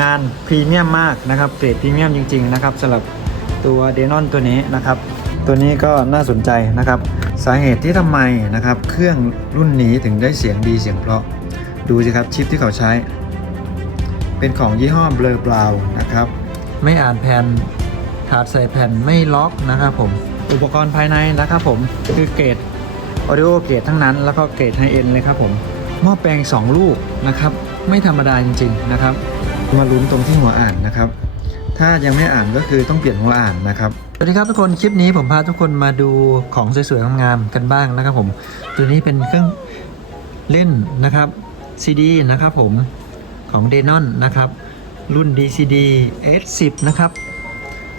งานพรีเมียมมากนะครับเกรดพรีเมียมจริง ๆ นะครับสำหรับตัวเดนอนตัวนี้นะครับ ตัวนี้ก็น่าสนใจนะครับ สาเหตุที่ทำไมนะครับ เครื่องรุ่นนี้ถึงได้เสียงดีเสียงเพราะดูสิครับชิปที่เขาใช้ เป็นของยี่ห้อเบลอบราวนะครับ ไม่อ่านแผ่นถาดใส่แผ่นไม่ล็อกนะครับผมอุปกรณ์ภายในนะครับผมคือเกรดออดิโอเกรดทั้งนั้น แล้วก็เกรดไฮเอ็นเลยครับผมหม้อแปลง 2 ลูกนะครับ ไม่ธรรมดาจริง ๆ นะครับ มาลุ้นตรงที่หัวอ่านนะครับ ถ้ายังไม่อ่านก็คือต้องเปลี่ยนหัวอ่านนะครับ สวัสดีครับทุกคน คลิปนี้ผมพาทุกคนมาดูของสวยๆงามๆกันบ้างนะครับผมตัวนี้เป็นเครื่องเล่นนะครับ CD นะครับผมของ Denon นะครับ รุ่น DCD S10 นะครับ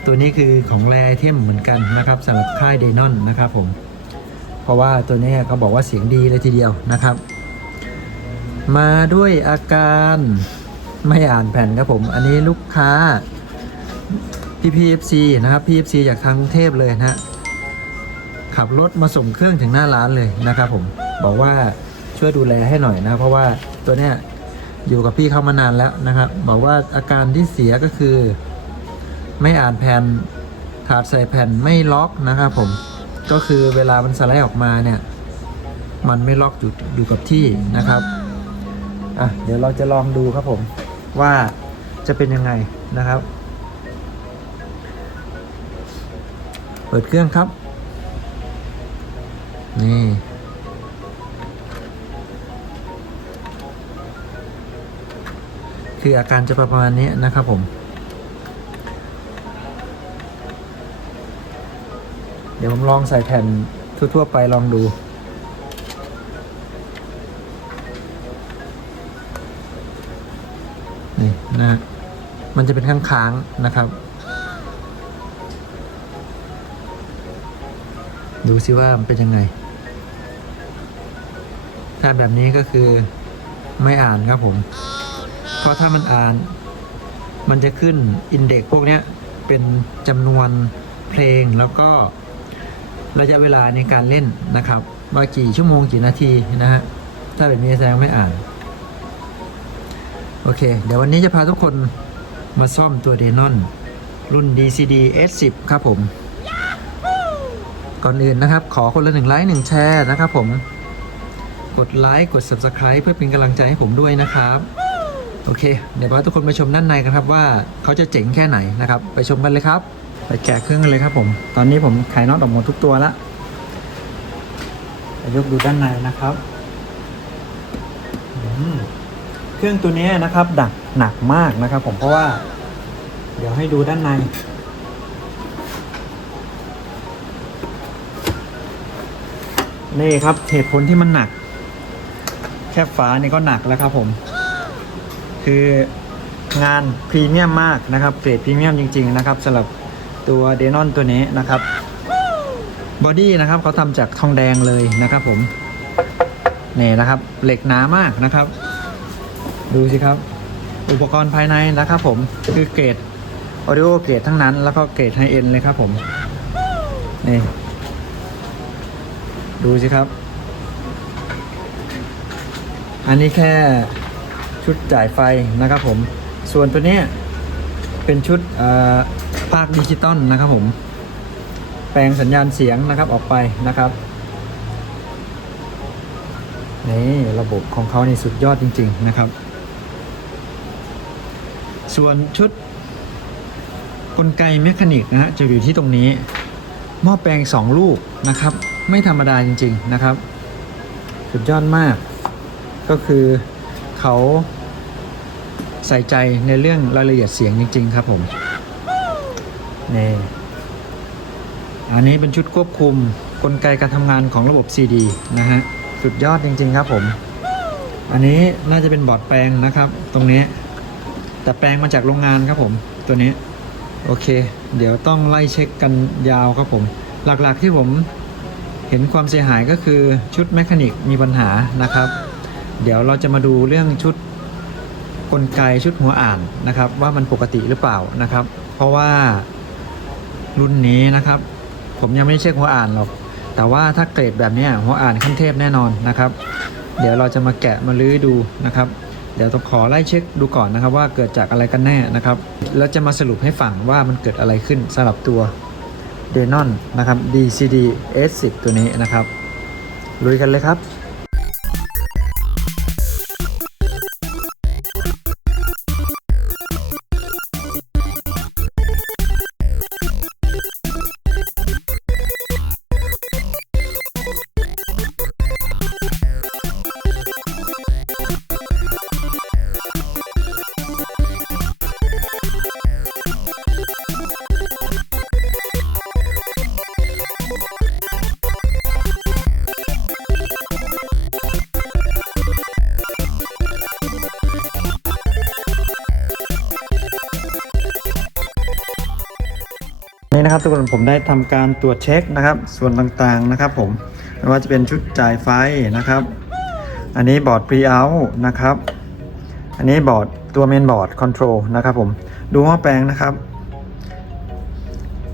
ตัวนี้คือของแรไอเทมเหมือนกันนะครับสำหรับค่าย Denon นะครับผม เพราะว่าตัวนี้เขาบอกว่าเสียงดีเลยทีเดียวนะครับ มาด้วยอาการ ไม่อ่านแผ่นครับผม อันนี้ลูกค้า PPFC นะครับ PFC จากทางกรุงเทพเลยนะฮะขับรถมาส่งเครื่องถึงหน้าร้านเลยนะครับผมบอกว่าช่วยดูแลให้หน่อยนะ เพราะว่าตัวเนี้ยอยู่กับพี่เขามานานแล้วนะครับ บอกว่าอาการที่เสียก็คือ ไม่อ่านแผ่นถาดใส่แผ่นไม่ล็อกนะครับผมก็คือเวลามันสไลด์ออกมาเนี่ย มันไม่ล็อกอยู่อยู่กับที่นะครับอะเดี๋ยวเราจะลองดูครับผม ว่าจะเป็นยังไงนะครับ เปิดเครื่องครับ นี่ คืออาการจะประมาณนี้นะครับผม เดี๋ยวผมลองใส่แผ่นทั่ว ๆ ไปลองดู นะ มันจะเป็นค้างๆนะครับ ดูซิว่ามันเป็นยังไง ถ้าแบบนี้ก็คือไม่อ่านครับผม เพราะถ้ามันอ่าน มันจะขึ้นอินเด็กพวกนี้เป็นจำนวนเพลงแล้วก็ระยะเวลาในการเล่นนะครับ ว่ากี่ชั่วโมงกี่นาทีนะฮะถ้าแบบนี้แสดงไม่อ่าน โอเค เดี๋ยววันนี้จะพาทุกคนมาซ่อมตัวเดนอนรุ่น DCD S10 ครับผม ก่อนอื่นนะครับ ขอคนละหนึ่งไลค์หนึ่งแชร์นะครับผม กดไลค์กด Subscribe เพื่อเป็นกำลังใจให้ผมด้วยนะครับ โอเค เดี๋ยวพาทุกคนไปชมด้านในกันครับว่าเขาจะเจ๋งแค่ไหนนะครับ ไปชมกันเลยครับ ไปแกะเครื่องกันเลยครับผม ตอนนี้ผมขายน็อตออกหมดทุกตัวแล้วไปยกดูด้านในนะครับ อืม เครื่องตัวนี้นะครับ ดักหนักมากนะครับ ผมเพราะว่า เดี๋ยวให้ดูด้านใน นี่ครับเหตุผลที่มันหนัก แค่ฝานี่ก็หนักแล้วครับผม คืองานพรีเมียมมากนะครับเกรดพรีเมียมจริง ๆ นะครับสำหรับตัวเดนอนตัวนี้นะครับบอดี้นะครับเขาทำจากทองแดงเลยนะครับผมนี่นะครับ เหล็กหนามากนะครับ ดูสิครับ อุปกรณ์ภายในนะครับผมคือเกรดออดิโอเกรดทั้งนั้นแล้วก็เกรดไฮเอ็นเลยครับผม นี่ ดูสิครับ อันนี้แค่ชุดจ่ายไฟนะครับผม ส่วนตัวนี้เป็นชุดอ่อภาคดิจิตอลนะครับผม แปลงสัญญาณเสียงนะครับออกไปนะครับนี่ระบบของเขานี่สุดยอดจริง ๆ นะครับ ส่วนชุดกลไกเมคานิกนะฮะจะอยู่ที่ตรงนี้ หม้อแปลง 2 ลูกนะครับ ไม่ธรรมดาจริง ๆนะครับ สุดยอดมาก ก็คือเขาใส่ใจในเรื่องรายละเอียดเสียงจริง ๆ ครับผมนี่อันนี้เป็นชุดควบคุมกลไกการทำงานของระบบ CD นะฮะ สุดยอดจริง ๆ ครับผม อันนี้น่าจะเป็นบอร์ดแปลงนะครับ ตรงนี้ แต่แปลงมาจากโรงงานครับผม ตัวนี้ โอเค เดี๋ยวต้องไล่เช็คกันยาวครับผม หลักๆที่ผมเห็นความเสียหายก็คือชุดแมคานิกมีปัญหานะครับ เดี๋ยวเราจะมาดูเรื่องชุดกลไกชุดหัวอ่านนะครับ ว่ามันปกติหรือเปล่านะครับ เพราะว่ารุ่นนี้นะครับ ผมยังไม่ได้เช็คหัวอ่านหรอกแต่ว่าถ้าเกรดแบบนี้หัวอ่านขั้นเทพแน่นอนนะครับ เดี๋ยวเราจะมาแกะมาลื้อดูนะครับ เดี๋ยวต้องขอไล่เช็คดูก่อนนะครับ ว่าเกิดจากอะไรกันแน่นะครับ แล้วจะมาสรุปให้ฟังว่ามันเกิดอะไรขึ้นสำหรับตัว d e n o n นะครับ DCD S10 ตัวนี้นะครับลุยกันเลยครับ นะครับทุกคนผมได้ทำการตรวจเช็คนะครับ ส่วนต่างๆนะครับ ผมไม่ว่าจะเป็นชุดจ่ายไฟนะครับ อันนี้บอร์ด pre out นะครับ อันนี้บอร์ดตัวเมนบอร์ดคอนโทรลนะครับผมดูหม้อแปลงนะครับ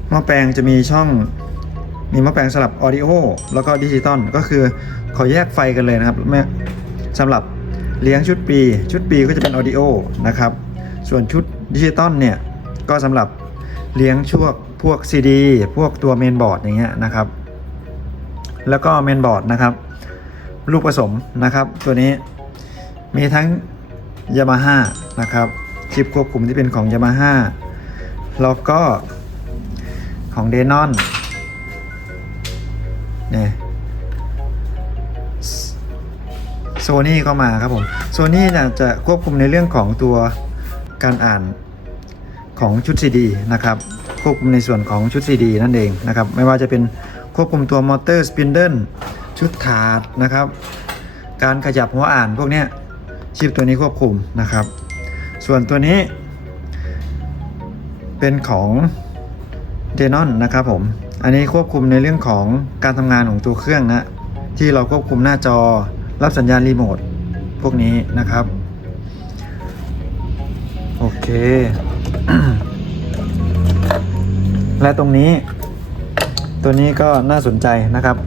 หม้อแปลงจะมีช่องมีหม้อแปลงสลับออดิโอแล้วก็ดิจิตอลก็คือขอแยกไฟกันเลยนะครับสำหรับเลี้ยงชุดปี ชุดปีก็จะเป็นออดิโอนะครับ ส่วนชุดดิจิตอลเนี่ย ก็สำหรับ เลี้ยงช่วงพวก CD พวกตัวเมนบอร์ดอย่างเงี้ยนะครับ แล้วก็เมนบอร์ดนะครับ ลูกผสมนะครับ ตัวนี้มีทั้ง Yamaha นะครับชิปควบคุมที่เป็นของ Yamaha แล้วก็ของ Denon เนี่ยโซนี่เข้ามาครับผมโซนี่เนี่ยจะควบคุมในเรื่องของตัวการอ่าน ของชุด CD นะครับควบคุมในส่วนของชุด CD นั่นเองนะครับไม่ว่าจะเป็นควบคุมตัวมอเตอร์สปินเดิลชุดถาดนะครับ การขยับหัวอ่านพวกเนี้ยชิปตัวนี้ควบคุมนะครับ ส่วนตัวนี้ เป็นของ Denon นะครับผม อันนี้ควบคุมในเรื่องของการทำงานของตัวเครื่องนะที่เราควบคุมหน้าจอรับสัญญาณรีโมทพวกนี้นะครับ โอเค และตรงนี้ ตัวนี้ก็น่าสนใจนะครับ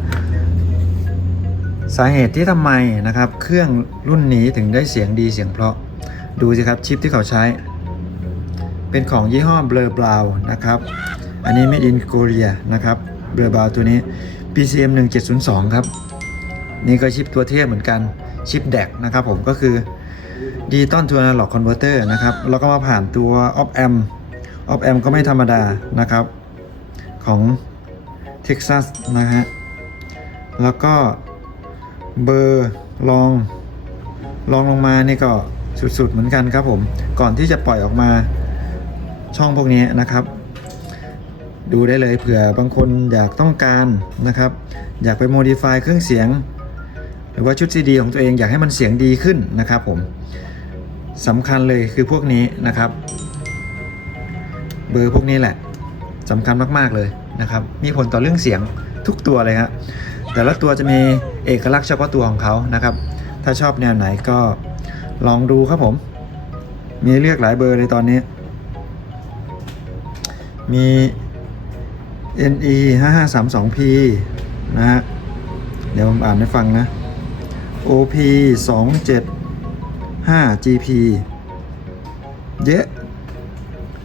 สาเหตุที่ทำไมนะครับ เครื่องรุ่นนี้ถึงได้เสียงดีเสียงเพราะดูสิครับชิปที่เขาใช้ เป็นของยี่ห้อ Blur Brown นะครับ อันนี้ Made in Korea นะครับ Blur Brown ตัวนี้ PCM 1702 ครับ นี่ก็ชิปตัวเทียบเหมือนกันชิป DAC นะครับผมก็คือ Digital to Analog Converter นะครับแล้วก็มาผ่านตัว Op Amp Op Amp ก็ไม่ธรรมดานะครับของ Texas นะฮะแล้วก็เบอร์ลองลองลงมานี่ก็สุดๆเหมือนกันครับผม ก่อนที่จะปล่อยออกมาช่องพวกนี้นะครับ ดูได้เลยเผื่อบางคนอยากต้องการนะครับ อยากไปโมดิฟายเครื่องเสียง หรือว่าชุดซีดีของตัวเองอยากให้มันเสียงดีขึ้นนะครับผม สำคัญเลยคือพวกนี้นะครับ เบอร์พวกนี้แหละสำคัญมากๆเลยนะครับ มีผลต่อเรื่องเสียงทุกตัวเลยครับแต่ละตัวจะมีเอกลักษณ์เฉพาะตัวของเขานะครับ ถ้าชอบแนวไหนก็ลองดูครับผม มีเลือกหลายเบอร์เลยตอนนี้ มี NE 5532P นะฮะ เดี๋ยวผมอ่านให้ฟังนะ OP 5GP เยอะ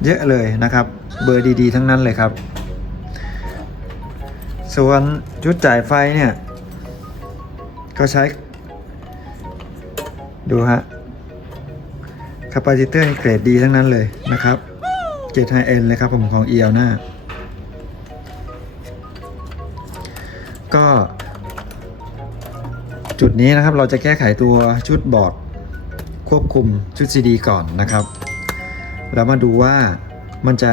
เยอะเลยนะครับ เบอร์ดีๆ ทั้งนั้นเลยครับ ส่วนชุดจ่ายไฟเนี่ย ก็ใช้ ดูฮะคาปาซิเตอร์เกรดดีทั้งนั้นเลยนะครับเกรดไฮเอ็นเลยครับผมของ e l หน้าก็จุดนี้นะครับเราจะแก้ไขตัวชุดบอร์ด ควบคุมชุด CD ก่อนนะครับ แล้วมาดูว่ามันจะ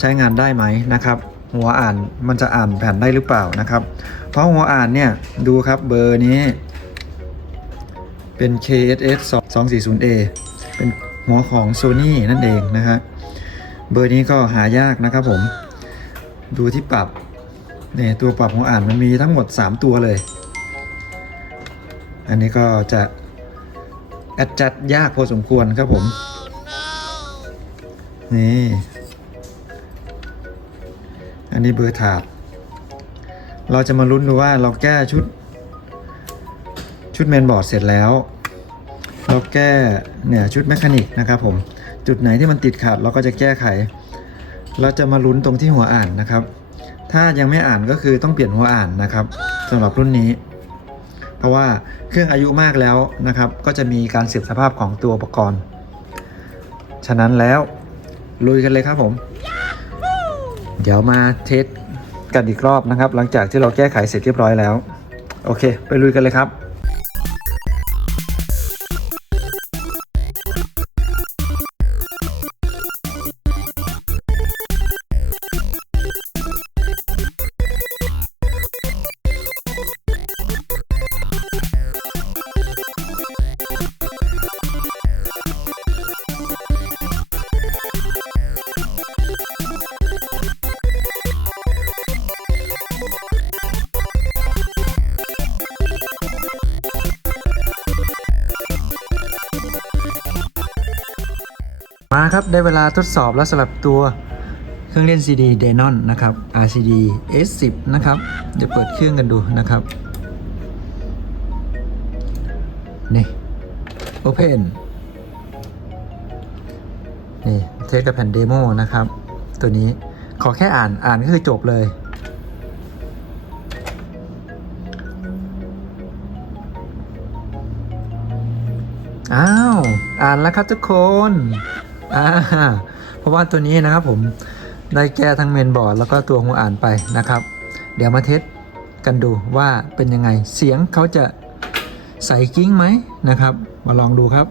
ใช้งานได้ไหมนะครับ หัวอ่านมันจะอ่านแผ่นได้หรือเปล่านะครับ เพราะหัวอ่านเนี่ยดูครับเบอร์นี้ เป็น KSS 240A เป็นหัวของ Sony นั่นเองนะฮะเบอร์นี้ก็หายากนะครับผม ดูที่ปรับเนี่ยตัวปรับหัวอ่านมันมีทั้งหมด 3 ตัวเลย อันนี้ก็จะ แอดจัดยากพอสมควรครับผม นี่ อันนี้เบอร์ถาดเราจะมาลุ้นดูว่าเราแก้ชุด ชุดเมนบอร์ดเสร็จแล้ว เราแก้เนี่ยชุดแมคานิกนะครับผม จุดไหนที่มันติดขัดเราก็จะแก้ไข เราจะมาลุ้นตรงที่หัวอ่านนะครับ ถ้ายังไม่อ่านก็คือต้องเปลี่ยนหัวอ่านนะครับสำหรับรุ่นนี้ เพราะว่าเครื่องอายุมากแล้วนะครับ ก็จะมีการเสื่อมสภาพของตัวอุปกรณ์ ฉะนั้นแล้วลุยกันเลยครับผม เดี๋ยวมาเทสกันอีกรอบนะครับ หลังจากที่เราแก้ไขเสร็จเรียบร้อยแล้ว โอเค ไปลุยกันเลยครับ มาครับ ได้เวลาทดสอบแล้วสำหรับตัวเครื่องเล่น CD Denon นะครับ RCD S10 นะครับ เดี๋ยวเปิดเครื่องกันดูนะครับ นี่ Open นี่เทสกับแผ่นเดโมนะครับ ตัวนี้ขอแค่อ่านอ่านก็คือจบเลย อ้าว อ่านแล้วครับทุกคน อ่าเพราะว่าตัวนี้นะครับผมได้แก้ทั้งเมนบอร์ดแล้วก็ตัวหัวอ่านไปนะครับ เดี๋ยวมาเทสกันดูว่าเป็นยังไง เสียงเขาจะใส่กิ้งไหมนะครับ มาลองดูครับ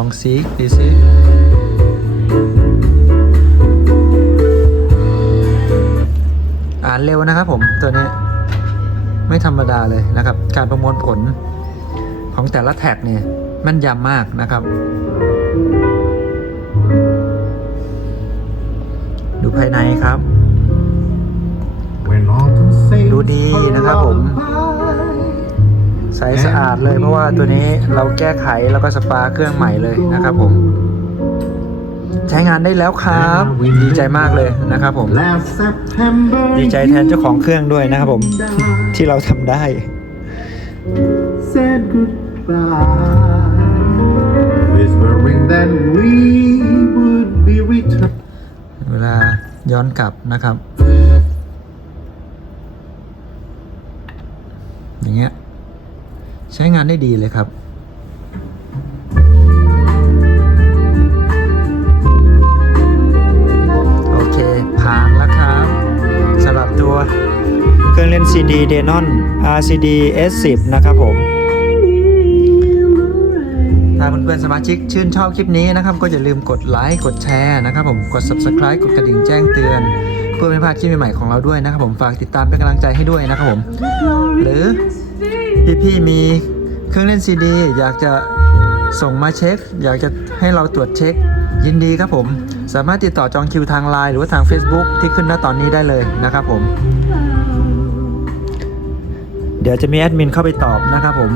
องซีกดูซิอ่านเร็วนะครับผมตัวนี้ไม่ธรรมดาเลยนะครับ การประมวลผลของแต่ละแท็กเนี่ยแมันยำมากนะครับ ดูภายในครับ When autumn sails ดูดีนะครับผม ใสสะอาดเลยเพราะว่าตัวนี้เราแก้ไขแล้วก็สปาเครื่องใหม่เลยนะครับผม ใช้งานได้แล้วครับ ดีใจมากเลยนะครับผม Last September ดีใจแทนเจ้าของเครื่องด้วยนะครับผม ที่เราทำได้ said goodbye Whispering that we would be returning เวลาย้อนกลับนะครับ อย่างเงี้ย ใช้งานได้ดีเลยครับโอเคผ่านแล้วครับสำหรับตัวเครื่องเล่น CD Denon RCD S10 นะครับผมถ้าเพื่อนๆสมาชิกชื่นชอบคลิปนี้นะครับ ก็อย่าลืมกดไลค์กดแชร์นะครับผมกด subscribe กดกระดิ่งแจ้งเตือนเพื่อไม่พลาดคลิปใหม่ๆของเราด้วยนะครับผมฝากติดตามเป็นกำลังใจให้ด้วยนะครับผม หรือ พี่ๆมีเครื่องเล่นซีดี อยากจะส่งมาเช็ค อยากจะให้เราตรวจเช็ค ยินดีครับผม สามารถติดต่อจองคิวทางไลน์หรือว่าทาง Facebook ที่ขึ้นหน้าตอนนี้ได้เลยนะครับผม เดี๋ยวจะมีแอดมินเข้าไปตอบนะครับผม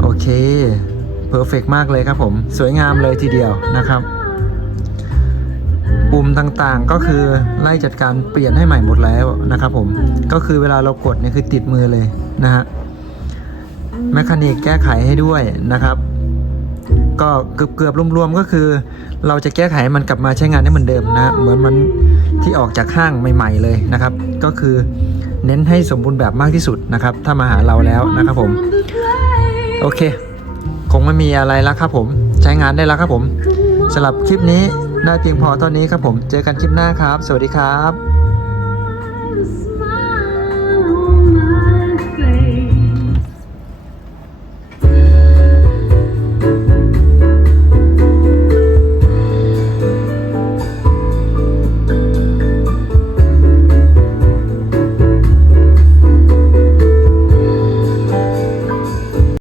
โอเคเพอร์เฟกมากเลยครับผม สวยงามเลยทีเดียวนะครับ ปุ่มต่างๆ ก็คือไล่จัดการเปลี่ยนให้ใหม่หมดแล้วนะครับผม ก็คือเวลาเรากดเนี่ยคือติดมือเลยนะฮะแมคานิกแก้ไขให้ด้วยนะครับ ก็เกือบเกือบๆรวมๆก็คือ เราจะแก้ไขให้มันกลับมาใช้งานได้เหมือนเดิมนะ เหมือนมันที่ออกจากห้างใหม่ ๆ เลยนะครับ ก็คือเน้นให้สมบูรณ์แบบมากที่สุดนะครับ ถ้ามาหาเราแล้วนะครับผม โอเค คงไม่มีอะไรแล้วครับผม ใช้งานได้แล้วครับผมสำหรับคลิปนี้ น่าเพียงพอตอนนี้ครับผม เจอกันคลิปหน้าครับ สวัสดีครับ